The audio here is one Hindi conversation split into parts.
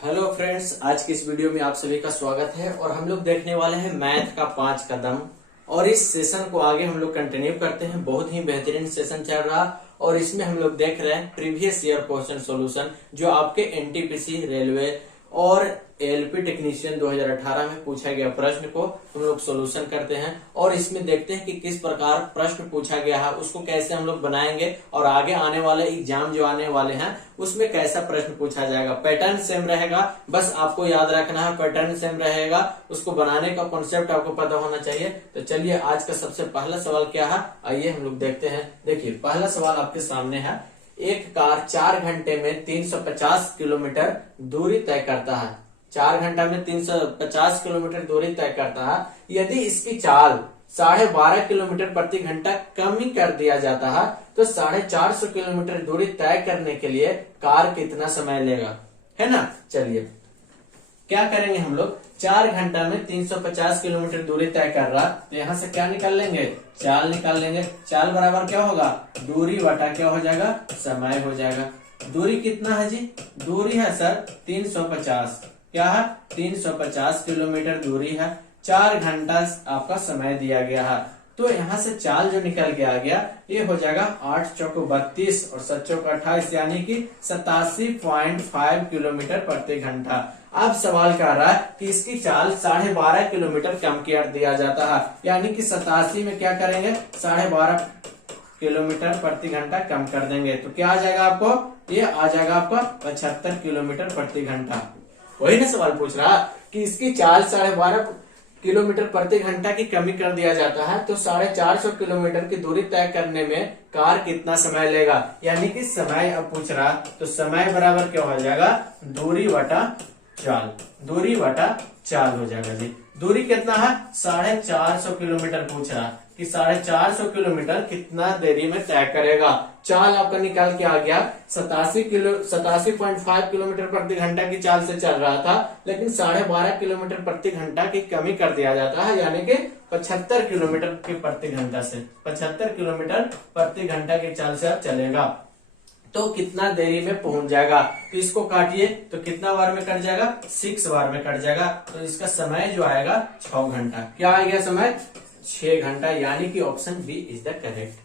हेलो फ्रेंड्स, आज की इस वीडियो में आप सभी का स्वागत है और हम लोग देखने वाले हैं मैथ का 5 कदम। और इस सेशन को आगे हम लोग कंटिन्यू करते हैं। बहुत ही बेहतरीन सेशन चल रहा और इसमें हम लोग देख रहे हैं प्रीवियस ईयर क्वेश्चन सॉल्यूशन जो आपके एनटीपीसी, रेलवे और एलपी टेक्नीशियन 2018 में पूछा गया प्रश्न को हम लोग सॉल्यूशन करते हैं। और इसमें देखते हैं कि किस प्रकार प्रश्न पूछा गया है, उसको कैसे हम लोग बनाएंगे और आगे आने वाले एग्जाम जो आने वाले हैं उसमें कैसा प्रश्न पूछा जाएगा। पैटर्न सेम रहेगा, बस आपको याद रखना है पैटर्न सेम रहेगा, उसको बनाने का कॉन्सेप्ट आपको पता होना चाहिए। तो चलिए आज का सबसे पहला सवाल क्या है, आइए हम लोग देखते हैं। देखिए पहला सवाल आपके सामने है। एक कार 4 घंटे में 350 किलोमीटर दूरी तय करता है। 4 घंटा में 350 किलोमीटर दूरी तय करता है। यदि इसकी चाल 12.5 किलोमीटर प्रति घंटा कम ही कर दिया जाता है तो 450 किलोमीटर दूरी तय करने के लिए कार कितना समय लेगा, है ना। चलिए क्या करेंगे हम लोग, 4 घंटा में 350 किलोमीटर दूरी तय कर रहा तो यहाँ से क्या निकाल लेंगे, चाल निकाल लेंगे। चाल बराबर क्या होगा, दूरी बटा क्या हो जाएगा, समय हो जाएगा। दूरी कितना है जी, दूरी है सर 350, क्या है 350 किलोमीटर दूरी है। 4 घंटा आपका समय दिया गया है तो यहाँ से चाल जो निकल के आ गया ये हो जाएगा 8 चौको 32 और 7 चौको 28 यानी कि 87.5 किलोमीटर प्रति घंटा। अब सवाल कर रहा है कि इसकी चाल 12.5 किलोमीटर कम कर दिया जाता है, यानी कि 87 में क्या करेंगे 12.5 किलोमीटर प्रति घंटा कम कर देंगे तो क्या आ जाएगा आपको, ये आ जाएगा आपका 75 किलोमीटर प्रति घंटा। वही ना सवाल पूछ रहा कि इसकी चाल 12.5 किलोमीटर प्रति घंटा की कमी कर दिया जाता है तो 450 किलोमीटर की दूरी तय करने में कार कितना समय लेगा, यानी कि समय अब पूछ रहा तो समय बराबर क्या हो जाएगा, दूरी बटा चाल, दूरी बटा चाल हो जाएगा जी। दूरी कितना है 450 किलोमीटर पूछ रहा कि 450 किलोमीटर कितना देरी में तय करेगा। चाल आपका निकाल के आ गया 87.5 किलोमीटर प्रति घंटा की चाल से चल रहा था, लेकिन 12.5 किलोमीटर प्रति घंटा की कमी कर दिया जाता है, यानी कि 75 किलोमीटर के प्रति घंटा से 75 किलोमीटर प्रति घंटा की चाल से अब चलेगा तो कितना देरी में पहुंच जाएगा। तो इसको काटिए तो कितना बार में कट जाएगा, 6 बार में कट जाएगा। तो इसका समय जो आएगा 6 घंटा, क्या आ गया समय 6 घंटा, यानी कि option B is the correct.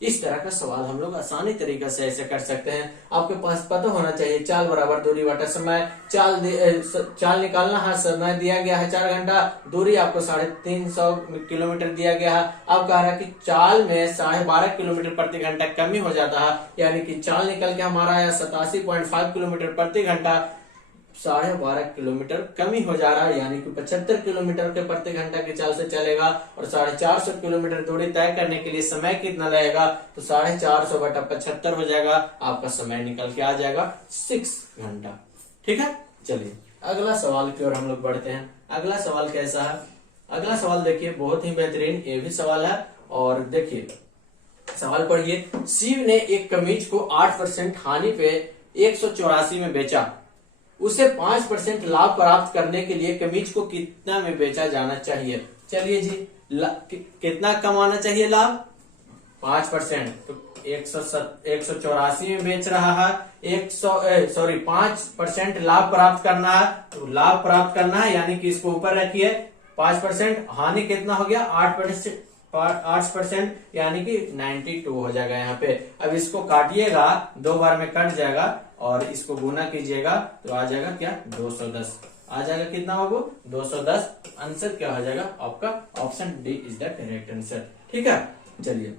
इस तरह का सवाल हम लोग आसानी तरीके से ऐसे कर सकते हैं। आपके पास पता होना चाहिए चाल बराबर दूरी बटा समय। चाल निकालना है, समय दिया गया है 4 घंटा, दूरी आपको 350 किलोमीटर दिया गया है। अब कह रहा है कि चाल में 12.5 किलोमीटर प्रति घंटा कमी हो जाता है, यानी कि चाल निकल के हमारा आया 87.5 किलोमीटर प्रति घंटा, 12.5 किलोमीटर कमी हो जा रहा है, यानी कि 75 किलोमीटर के प्रति घंटा की चाल से चलेगा। और 450 किलोमीटर दूरी तय करने के लिए समय कितना लगेगा, तो 450 बटा 75 हो जाएगा, आपका समय निकल के आ जाएगा 6 घंटा। ठीक है, चलिए अगला सवाल की ओर हम लोग बढ़ते हैं। अगला सवाल कैसा है, अगला सवाल देखिए बहुत ही बेहतरीन ये भी सवाल है। और देखिए सवाल पढ़िए। शिव ने एक कमीज को 8% हानि पे 184 में बेचा, उसे 5% लाभ प्राप्त करने के लिए कमीज को कितना में बेचा जाना चाहिए। चलिए जी कितना कमाना चाहिए लाभ, 5%। तो 184 में बेच रहा है, 5% लाभ प्राप्त करना है, तो लाभ प्राप्त करना है यानी कि इसको ऊपर रखिए 5%, हानि कितना हो गया 8% यानी कि 92 हो जाएगा यहाँ पे। अब इसको काटिएगा 2 बार में कट जाएगा और इसको गुना कीजिएगा तो आ जाएगा क्या 210 आ जाएगा। कितना होगा 210। आंसर क्या हो जाएगा आपका, option D is the correct answer. ठीक है, चलिए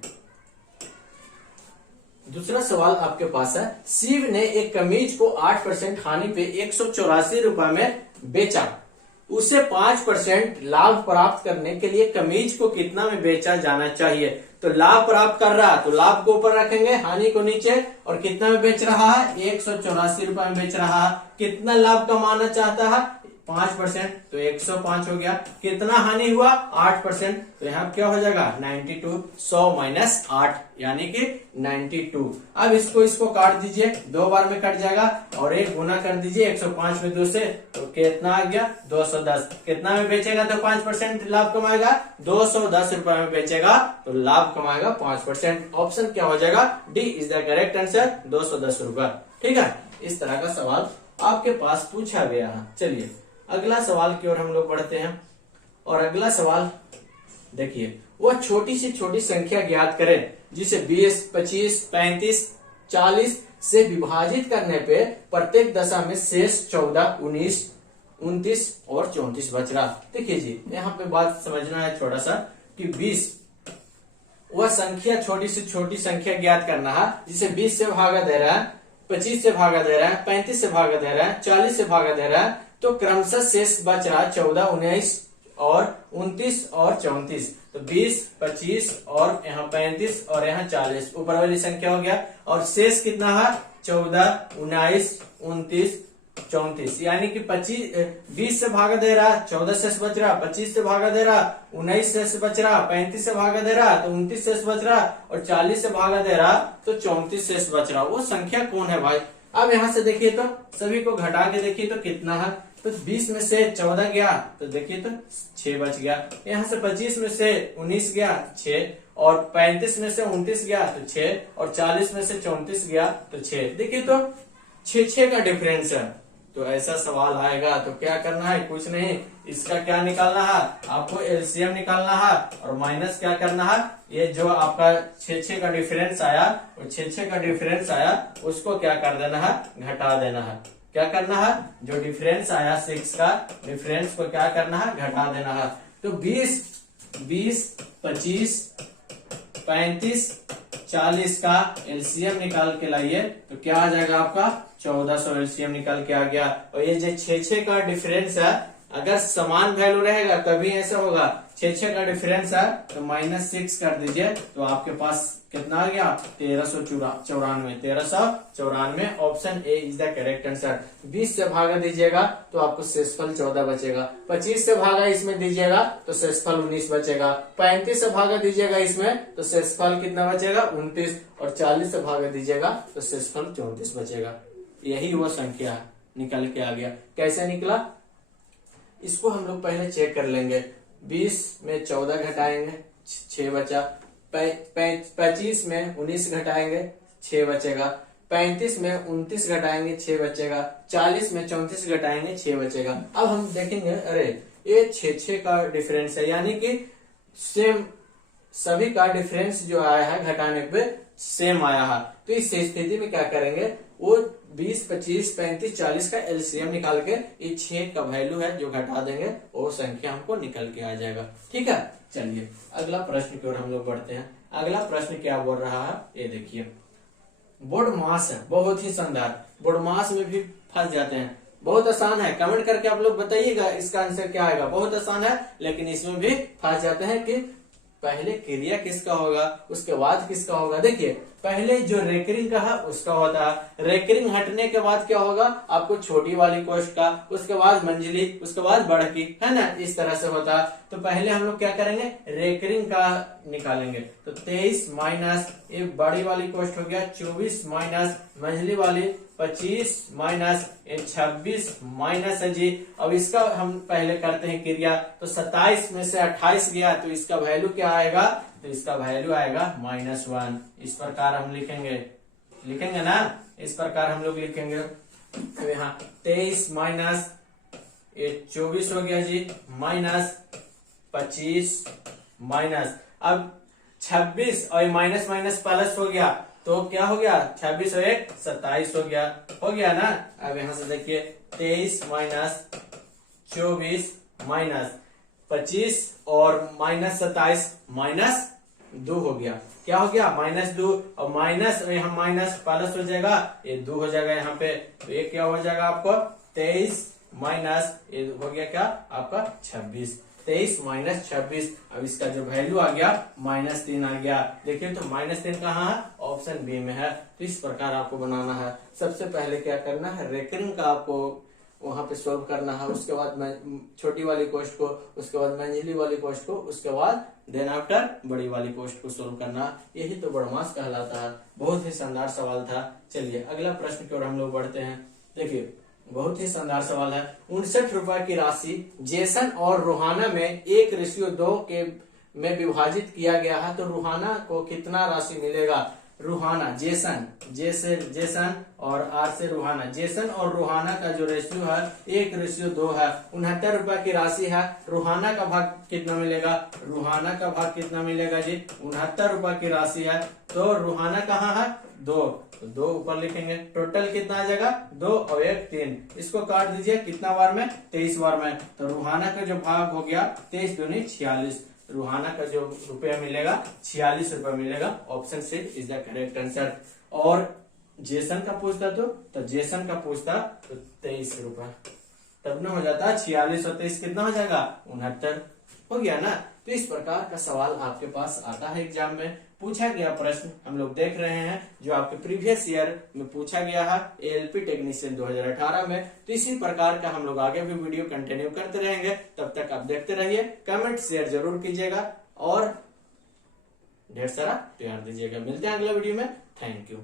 दूसरा सवाल आपके पास है। शिव ने एक कमीज को 8% हानि पे 184 रुपए में बेचा, उसे 5% लाभ प्राप्त करने के लिए कमीज को कितना में बेचा जाना चाहिए। तो लाभ प्राप्त कर रहा है तो लाभ को ऊपर रखेंगे, हानि को नीचे, और कितना में बेच रहा है 184 रुपए में बेच रहा है। कितना लाभ कमाना चाहता है 5%, तो 105 हो गया। कितना हानि हुआ 8%, तो यहाँ क्या हो जाएगा 92, 100 माइनस 8 यानी कि 92। अब इसको काट दीजिए, 2 बार में कट जाएगा और एक गुना कर दीजिए 105 में 2 से, तो कितना आ गया 210। कितना में बेचेगा तो 5% लाभ कमाएगा, 210 रुपए में बेचेगा तो लाभ कमाएगा 5%। ऑप्शन क्या हो जाएगा, D is the correct answer, 210 रुपए। ठीक है, इस तरह का सवाल आपके पास पूछा गया है। चलिए अगला सवाल की ओर हम लोग बढ़ते हैं। और अगला सवाल देखिए, वह छोटी से छोटी संख्या ज्ञात करें जिसे 20, 25, 35, 40 से विभाजित करने पे प्रत्येक दशा में शेष 14, 19, 29 और 34 बच रहा। देखिए जी, यहाँ पे बात समझना है थोड़ा सा कि 20 वह संख्या छोटी से छोटी संख्या ज्ञात करना है जिसे 20 से भागा दे रहा है, 25 से भागा दे रहा है, 35 से भागा दे रहा है, 40 से भागा दे रहा है, तो क्रमशः शेष बच रहा है 14, 19 और 29 और 34। तो 20, 25 और यहाँ 35 और यहाँ 40 ऊपर वाली संख्या हो गया। और शेष कितना है? 14, 19, 29, 34। यानी कि 20 से भागा दे रहा, 14 शेष बच रहा, 25 से भागा दे रहा, 19 शेष बच रहा, 35 से भागा दे रहा तो 29 शेष बच रहा, और 40 से भागा दे रहा तो 34 शेष बच रहा। वो संख्या कौन है भाई? अब यहाँ से देखिए तो सभी को घटा के देखिए तो कितना है। तो 20 में से 14 गया तो देखिए तो 6 बच गया। यहाँ से 25 में से 19 गया 6, और 35 में से 29 गया तो 6, और 40 में से 34 गया तो 6। देखिए तो 6 का डिफरेंस है। तो ऐसा सवाल आएगा तो क्या करना है? कुछ नहीं, इसका क्या निकालना है? आपको एलसीएम निकालना है और माइनस क्या करना है? ये जो आपका 6 का डिफरेंस आया, वो 6 का डिफरेंस आया उसको क्या कर देना है? घटा देना है। क्या करना है? जो डिफरेंस आया 6 का डिफरेंस को क्या करना है? घटा देना है। तो 20, 25, 35, 40 का एलसीएम निकाल के लाइए तो क्या आ जाएगा आपका? 1400 एलसीएम निकल के आ गया। और ये जो 6 का डिफरेंस है, अगर समान वैल्यू रहेगा तभी ऐसा होगा। 6 का डिफरेंस है तो -6 कर दीजिए तो आपके पास कितना आ गया? 1394। 1394 option A is the correct answer. 20 से भागा दीजिएगा तो आपको शेषफल 14 बचेगा। 25 से भागा इसमें दीजिएगा तो शेषफल 19 बचेगा। 35 से भागा दीजिएगा इसमें तो शेषफल कितना बचेगा? 29, और 40 से भागा दीजिएगा तो शेषफल 34 बचेगा। यही वो संख्या निकल के आ गया। कैसे निकला इसको हम लोग पहले चेक कर लेंगे। 20 में 14 घटाएंगे 6 बचा, 25 में 19 घटाएंगे 6 बचेगा, 35 में 29 घटाएंगे 6 बचेगा, 40 में 34 घटाएंगे 6 बचेगा। अब हम देखेंगे, अरे ये 6 का डिफरेंस है, यानी कि सेम सभी का डिफरेंस जो आया है घटाने पे सेम आया है। तो इस स्थिति में क्या करेंगे? वो 20, 25, 35, 40 का एलसीएम निकाल के ये 6 का वैल्यू है जो घटा देंगे वो संख्या हमको निकल के आ जाएगा। ठीक है, चलिए अगला प्रश्न की ओर हम लोग बढ़ते हैं। अगला प्रश्न क्या बोल रहा है ये देखिए। बोर्ड मास है, बहुत ही शानदार। बोर्ड मास में भी फंस जाते हैं, बहुत आसान है। कमेंट करके आप लोग बताइएगा इसका आंसर क्या आएगा। बहुत आसान है, लेकिन इसमें भी फंस जाते हैं कि पहले क्रिया किसका होगा उसके बाद किसका होगा। देखिए पहले जो रेकरिंग का है उसका होता है, रेकरिंग हटने के बाद क्या होगा? आपको छोटी वाली कोष्ट का, उसके बाद मंजली, उसके बाद बढ़की, है ना, इस तरह से होता है। तो पहले हम लोग क्या करेंगे? रेकरिंग का निकालेंगे। तो 23 माइनस ये बड़ी वाली कोष्ट हो गया 24 माइनस मंजली वाली 25 माइनस 26 माइनस है जी। अब इसका हम पहले करते हैं क्रिया। तो 27 में से 28 गया तो इसका वैल्यू क्या आएगा? तो इसका वैल्यू आएगा -1। इस प्रकार हम लिखेंगे ना, इस प्रकार हम लोग लिखेंगे। तो यहाँ 23 माइनस 24 हो गया जी, माइनस 25 माइनस अब 26 और माइनस माइनस प्लस हो गया तो क्या हो गया? 26 और 1 27 हो गया ना। अब यहाँ से देखिए 23 माइनस 24 माइनस 25 और माइनस 27 -2 हो गया। क्या हो गया? -2 और माइनस यहाँ माइनस प्लस हो जाएगा, ये 2 हो जाएगा यहाँ पे। तो ये क्या हो जाएगा आपको? 23 माइनस ये हो गया क्या आपका? 26। 23 माइनस 26। अब इसका जो वैल्यू आ गया -3 आ गया। देखिए तो -3 कहाँ है? ऑप्शन बी में है। तो इस प्रकार आपको बनाना है। सबसे पहले क्या करना है? रेकरिंग का आपको वहां पे सोल्व करना है, उसके बाद छोटी वाली कोष्ट को, उसके बाद मंझली वाली कोष्ट को, उसके बाद देन आफ्टर बड़ी वाली कोष्ट को सोल्व करना। यही तो बड़मास कहलाता है। बहुत ही शानदार सवाल था। चलिए अगला प्रश्न की ओर हम लोग बढ़ते हैं। देखिए बहुत ही शानदार सवाल है। 59 रुपए की राशि जेसन और रूहाना में 1:2 के में विभाजित किया गया है तो रूहाना को कितना राशि मिलेगा? रूहाना, जेसन, जे से जेसन और आर से रूहाना, जेसन और रूहाना का जो रेशियो है 1:2 है। 69 रुपए की राशि है। रूहाना का भाग कितना मिलेगा? रूहाना का भाग कितना मिलेगा जी? 69 रुपए की राशि है। तो रूहाना कहाँ है? 2, तो 2 ऊपर लिखेंगे। टोटल कितना आ जाएगा? 2 और 1 3। इसको काट दीजिए कितना बार में? 23 बार में। तो रूहाना का जो भाग हो गया 23 दूनी 46। रूहाना का जो रुपया मिलेगा 46 रुपया मिलेगा। Option C is the correct answer. और जेसन का पूछता तो जेसन का पूछता तो 23 रुपया, तब न हो जाता 46 और 23 कितना हो जाएगा? 69 हो गया ना। तो इस प्रकार का सवाल आपके पास आता है एग्जाम में। पूछा गया प्रश्न हम लोग देख रहे हैं जो आपके प्रीवियस ईयर में पूछा गया है एएलपी टेक्नीशियन 2018 में। तो इसी प्रकार का हम लोग आगे भी वीडियो कंटिन्यू करते रहेंगे। तब तक आप देखते रहिए, कमेंट शेयर जरूर कीजिएगा और ढेर सारा प्यार दीजिएगा। मिलते हैं अगले वीडियो में। Thank you.